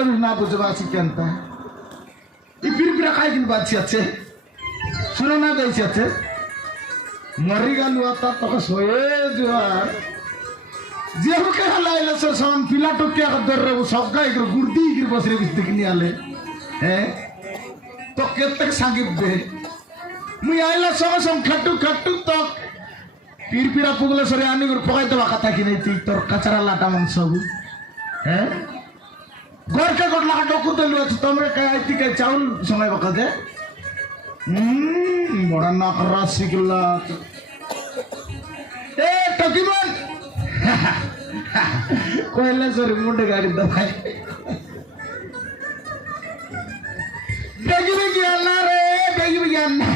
বলে না বুঝবা আছি কেনটা এই পিরপিরা খাই কিন্তু বাঁচি আছে শুনে না যাইছি আছে মরি গেল তার তোকে শোয়ে যাওয়ার যে হোকে হালাইলে সমান পিলা টুকে ধরে সব গাই গুড়দি বসরে বিস্তি কিনে আলে হ্যাঁ তো কেতক সাঙ্গিব দে মুই আইলা সব খাটু খাটু তো পিরপিরা পুগলে সরে আনি পকাই দেওয়া কথা কিনে তুই তোর কাঁচরা লাটা মাংস হ্যাঁ গড়কে গড় লাগা ডকু দিলু আছে তোমরা কে আইতি কে চাউল সময় বকা দে বড় না করা শিখলা এ টকিমন কইলে সরে মুন্ডে গাড়ি দবাই বেগি বেগি আল্লাহ রে বেগি বেগি আল্লাহ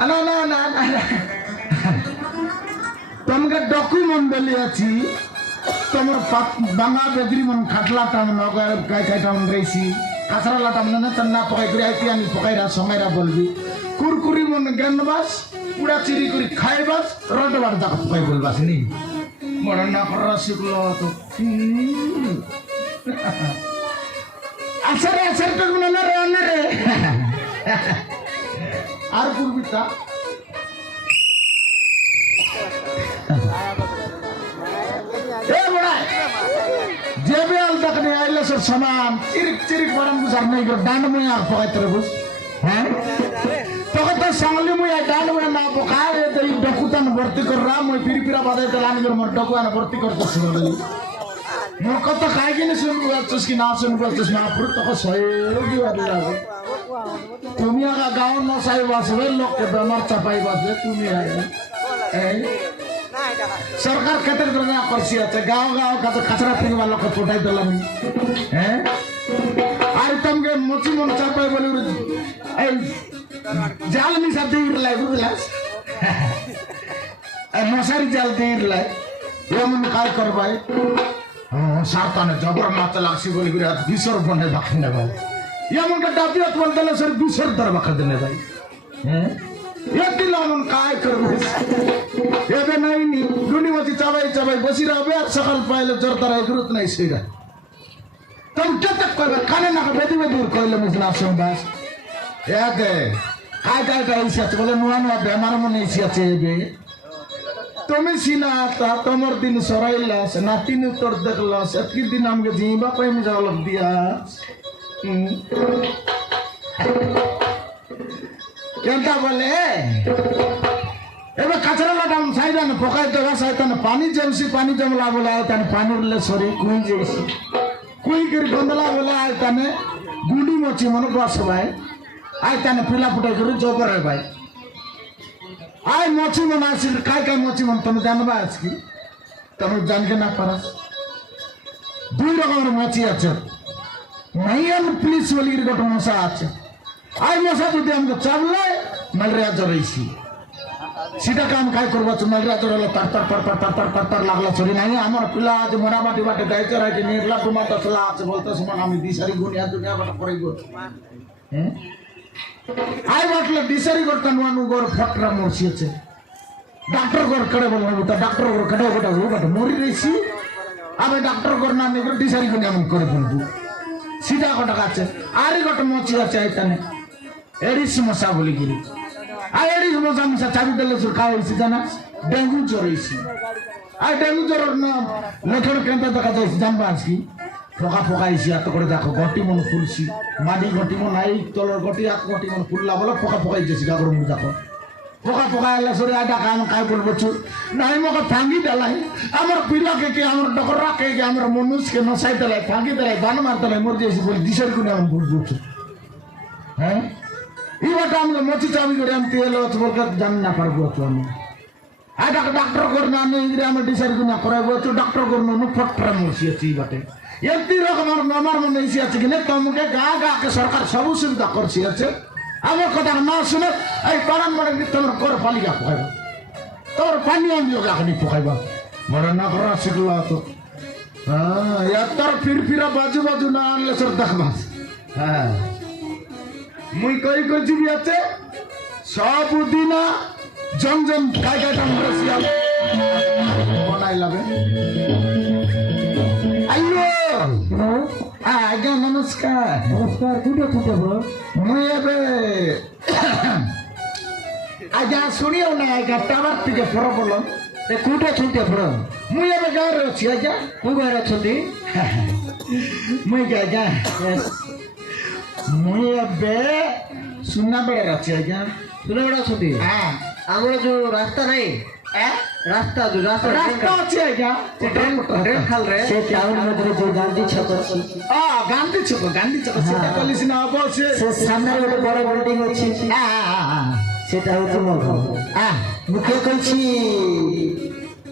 না না না না তোমাকে ডকুমেন্ট বলি আছি তোমার বাঙা বেগরি মন খাটলাটা মন গাই গাইটা মন রইছি কাঁচরা লাটা মন না তন্না পকাই করে আইতি আমি পকাইরা সময়রা বলবি কুরকুরি মন জ্ঞানবাস পুরা চিরি করে খাইবাস রডবার দাকা পকাই বলবাস নি মন না করা শিখলো তো আছরে আছরে তো মন না রে আর পূর্বিতা এ বড়া যে বেল দেখনে আইলে সব সমান চিরিক চিরিক বড়ন বুঝার নাই গো ডান্ড মুই আর পকাইতে রে বুঝ হ্যাঁ তোকে তো সাংলি মুই ডান্ড মুই না পকাই রে এই ডকুতান ভর্তি কররা মুই পিরপিরা বাদাইতে লানি গো মোর ডকুয়ান ভর্তি করতেছ বলি মোর কথা কাই কিনে শুনবো বলছস কি না শুনবো বলছস না পুরো তোকে সহি বাদলা তুমি আগা গাঁও না চাই বাসবে লোককে বেমার চাপাই বাসবে তুমি এই সরকার ক্ষেত্রে না করছি আছে গাঁও গাঁও কাছে কাছরা ফেঙ্গবা লোক ফোটাই দিলাম হ্যাঁ আর তোমাকে মুচি মন চাপাই বলে এই জাল মিশা দিয়ে লাই বুঝলাস মশারি জাল দিয়ে লাই এমন কাজ করবাই সাবধানে জবর মাথা লাগছি বলি করে বিসর বনে বাকি না ভাই এমন কা ডাবিয়াত বলতে সর বিসর দর বাকি দেনে ভাই হ্যাঁ একদিন এমন কাজ করবে এবে নাই নি দুনিমতি চাবাই চাবাই বসি রাবে আর সকাল পাইলে জোরদার গুরুত্ব নাই সেইরা তুমি কেতক করবে কানে না বেদি বেদি কইলে মুজ না আসুন বাস একে কাই কাইটা ইসি আছে বলে নুয়া নুয়া বেমার মনে ইসি আছে এবে তুমি সিনা তা তোমার দিন সরাইলাস নাতিন তোর দেখলাস এতকি দিন আমাকে জিবা পাই মুজা অলপ দিয়া কেনটা বলে এবার কাছরা লাটাম সাইদান পকাই দেওয়া সাইতান পানি জমছি পানি জমলা বলে আয়তান পানি উঠলে সরি কুই যাইছি কুই করে গন্ধলা বলে আয়তানে গুডি মচি মনে বস ভাই আয়তানে পিলা ফুটাই করে জবরে ভাই আয় মচি মন আসি কাই কাই মচি মন তুমি জানবা আজকে তুমি জানকে না পারাস দুই রকমের মচি আছে মাইয়ান পুলিশ বলির গোটা মশা আছে আই মশা যদি আমাকে চাবলে ম্যালেরিয়া জ্বরাইছি সেটা কাম কাই করবো ম্যালেরিয়া জ্বর হলো তার তার তার তার তার তার তার তার লাগলো চলি নাই আমার পিলা আজ মোটামাটি বাটে গাই চড়াইছে নির্লা টুমাটা চলা আছে বলতে সময় আমি দিশারি গুনিয়া দুনিয়া বাটা করে গো হ্যাঁ আই বাটলে দিশারি করতে নুয়ানু গোর ফটরা মরছিয়েছে ডাক্তার গোর কেড়ে বলবো তা ডাক্তার গোর কেটে গোটা বাটা মরি রয়েছি আমি ডাক্তার গোর না নিয়ে দিশারি গুনিয়া এমন করে বলবো সিধা কটা আছে আরই গোটা মচি আছে এখানে এডিস মশা বলি গিরি আর এডিস মশা মশা চাবি দিলে খাওয়া হয়েছে জানা ডেঙ্গু জ্বর হয়েছে আর ডেঙ্গু জ্বর না লক্ষণ কেন্দ্র দেখা যাইছে জানবা আজকে ফোকা ফোকা হয়েছি এত করে দেখো গটি মন ফুলছি মাটি গটি মন নাই তলর গটি হাত গটি মন ফুললা বলে ফোকা ফোকা হয়েছে গাগর মুখ দেখো ফোকা ফোকা এলে সরে আডা কাম খাই বলবো নাই মকে ভাঙি দেলাই আমার পিলাকে কি আমার ডকরাকে কি আমার মনুষকে নসাই দেলাই ভাঙি দেলাই বান মার দেলাই মর যাইছি বলি দিশার কোনে আমি বলবো হ্যাঁ এইবারটা আমরা মচি চাবি করে আমি তেল বলতে জানি না পারবো তো আমি আর ডাক্তার করে না আমি আমার ডিসাইড না করাবো তো ডাক্তার করে না ফটরা মরছিয়েছি এই বাটে এমনি রকম আমার মনে এসে আছে কিনা তোমাকে গা গাকে সরকার সব সুবিধা করছি আছে আমার কথা না শুনে এই পাড়ান মানে তোমার করে পালিকা পকাইব তোর পানি আমি গাখনি পকাইবা মরে না করা শিখলো তো হ্যাঁ তোর ফিরফিরা বাজু বাজু না আনলে সর দেখবা হ্যাঁ মুই কই কইছি আছে সব দিনা জমজম গাই গাই টান বসিয়া বনাই লবে আইলো আজ্ঞা নমস্কার নমস্কার দুটো দুটো বড় মুই এবে আজ্ঞা শুনিও না আজ্ঞা টাওয়ার থেকে ফর বলম কোটা ছুটে পড়ো মুই এবে গাঁরে অছি আজ্ঞা কোন ঘরে অଛନ୍ତି মুই আজ্ঞা মুই এবে ସୁନାବେଳରେ ଅଛି ଆଜ୍ଞା ସୁନାବେଡ଼ା ଅଛନ୍ତି ହଁ ଆମର ଯୋଉ ରାସ୍ତା ନାହିଁ ରାସ୍ତା ଯୋଉ ରାସ୍ତା ରାସ୍ତା ଅଛି ଆଜ୍ଞା ଟ୍ରେନ୍ ଖାଲରେ ସେ ଟାଉନ ମଧ୍ୟରେ ଯୋଉ ଗାନ୍ଧୀ ଛକ ଅଛି ଗାନ୍ଧୀ ଛକ ସେଟା କଲି ସିନା ହବ ସେ ସାମ୍ନାରେ ଗୋଟେ ବଡ ବିଲ୍ଡିଂ ଅଛି ସେଟା ହଉଛି ମୋ ଘର ମୁଁ କିଏ କହିଛି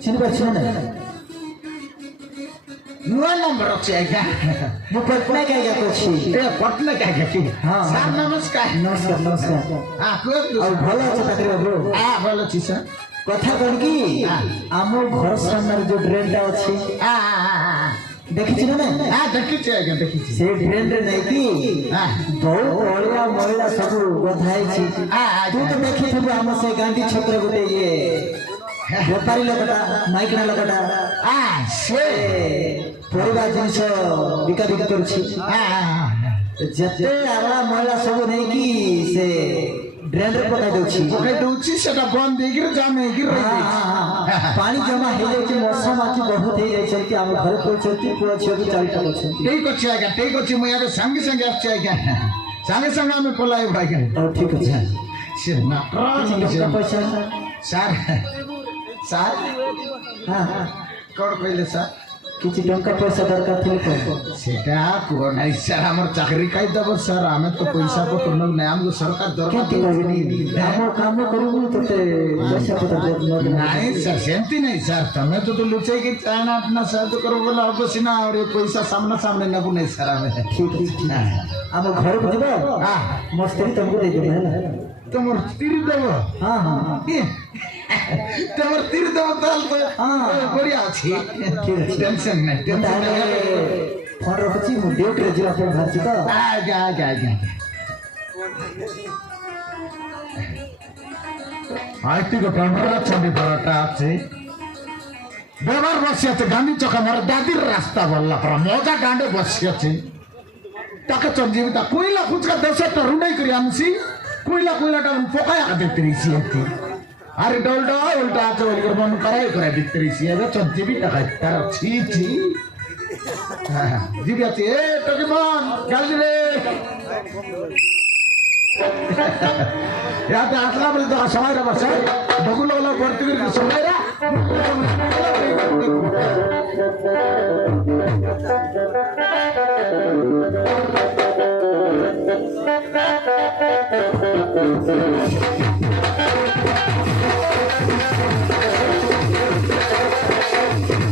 ଚିହ୍ନିପାରୁଛି ନା ନାହିଁ ନୂଆ ନମ୍ବର ଅଛି ଆଜ୍ଞା ମୁଁ ପଟ୍ଟନାୟକ ଆଜ୍ଞା କହୁଛି ପଟ୍ଟନାୟକ ଆଜ୍ଞା କି ସାର୍ ନମସ୍କାର ନମସ୍କାର ନମସ୍କାର କୁହନ୍ତୁ ଆଉ ଭଲ ଅଛ ଚାକିରି ବାବୁ ଭଲ ଅଛି ସାର୍ କଥା କଣ କି ଆମ ଘର ସାମ୍ନାରେ ଯୋଉ ଡ୍ରେନଟା ଅଛି ଦେଖିଛୁ ନା ନାଇଁ ଦେଖିଛି ଆଜ୍ଞା ଦେଖିଛି ସେ ଡ୍ରେନରେ ନେଇକି ବହୁତ ଅଳିଆ ମହିଳା ସବୁ ଗଧା ହେଇଛି ତୁ ତ ଦେଖିଥିବୁ ଆମ ସେ ଗାନ୍ଧୀ ଛକରେ ଗୋଟେ ଇଏ ବେପାରୀ ଲୋକଟା ମାଇକିଣା ଲୋକଟା ସେ ପରିବା ଜିନିଷ ବିକା ବିକା କରୁଛି ଯେତେ ଆଗଳା ମହିଳା ସବୁ ନେଇକି ସେ ଡ୍ରେନରେ ପକାଇ ଦଉଛି ସେଟା ବନ୍ଦ ହେଇକିରି ଜାମ ହେଇକିରି ରହିଯାଇଛି ପାଣି ଜମା ହେଇଯାଇଛି ମଶା ମାଛି ବହୁତ ହେଇଯାଇଛନ୍ତି ଆମ ଘରେ ପଡୁଛନ୍ତି ପୁଅ ଝିଅ ବି ଚାରିଟା ଅଛନ୍ତି ଠିକ ଅଛି ଆଜ୍ଞା ଠିକ ଅଛି ମୁଁ ଏବେ ସାଙ୍ଗେ ସାଙ୍ଗେ ଆସିଛି ଆଜ୍ଞା ସାଙ୍ଗେ ସାଙ୍ଗେ ଆମେ ପଳାଇବୁ ଆଜ୍ଞା ହଉ ଠିକ ଅଛି ସେ ପଇସା ସାର୍ ସାର୍ କଣ କହିଲେ ସାର୍ କିଛି ଟଙ୍କା ପଇସା ଦରକାର ଥିଲେ ସେଟା କୁହ ନାହିଁ ସାର୍ ଆମର ଚାକିରି ଖାଇଦେବ ସାର୍ ଆମେ ତ ପଇସା ପତ୍ର ନେବୁ ନାହିଁ ଆମକୁ ସରକାର ଦରକାର କାମ କରିବୁ ତତେ ପଇସା ପତ୍ର ନାଇଁ ସାର୍ ସେମିତି ନାହିଁ ସାର୍ ତମେ ତ ଲୁଚେଇକି ଚାଇନା ସାହାଯ୍ୟ କରିବ ବୋଲେ ହବ ସିନା ଆହୁରି ପଇସା ସାମ୍ନା ସାମ୍ନା ନେବୁ ନାହିଁ ସାର୍ ଆମେ ଠିକ ଅଛି ଆମ ଘରକୁ ଯିବ ମୋ ସ୍ତ୍ରୀ ତମକୁ ଦେଇଦେବ ହେଲା ତମର ସ୍ତ୍ରୀ ଦେବ ତମର ସ୍ତ୍ରୀ ଦେବ ତାହେଲେ ବଢିଆ ଅଛି ଟେନସନ ନାହିଁ ଫୋନ ରଖୁଛି ମୁଁ ଡ୍ୟୁଟିରେ ଯିବା ପାଇଁ ବାହାରିଛି ତ ଆଜ୍ଞା ଆଜ୍ଞା ଆଜ୍ଞା ଆଇତିକ ଟଙ୍କା ଅଛନ୍ତି ବରଟା ଅଛି ବ୍ୟବହାର ବସି ଅଛି ଗାନ୍ଧୀ ଚକା ମୋର ଦାଦିର ରାସ୍ତା ବଲଲା ପରା ମଜା ଗାଣ୍ଡେ ବସି ଅଛି ତାকে চঞ্জীবি তা কইলা ফুচকা 10 টা রুনাই করি আনছি কইলাটা পোকায় দেখতে রিসি আরে ডলটা উল্টা আছে বলি করে মন করাই দেখতে রিসি এবে চঞ্জীবি টাকা তার ছি ছি জিবি আছে এ টকি মন গালি রে ইয়াতে আসলা বলে তো সময় রা বসে বগুলো হলো ভর্তি করে সময় রা Thank you.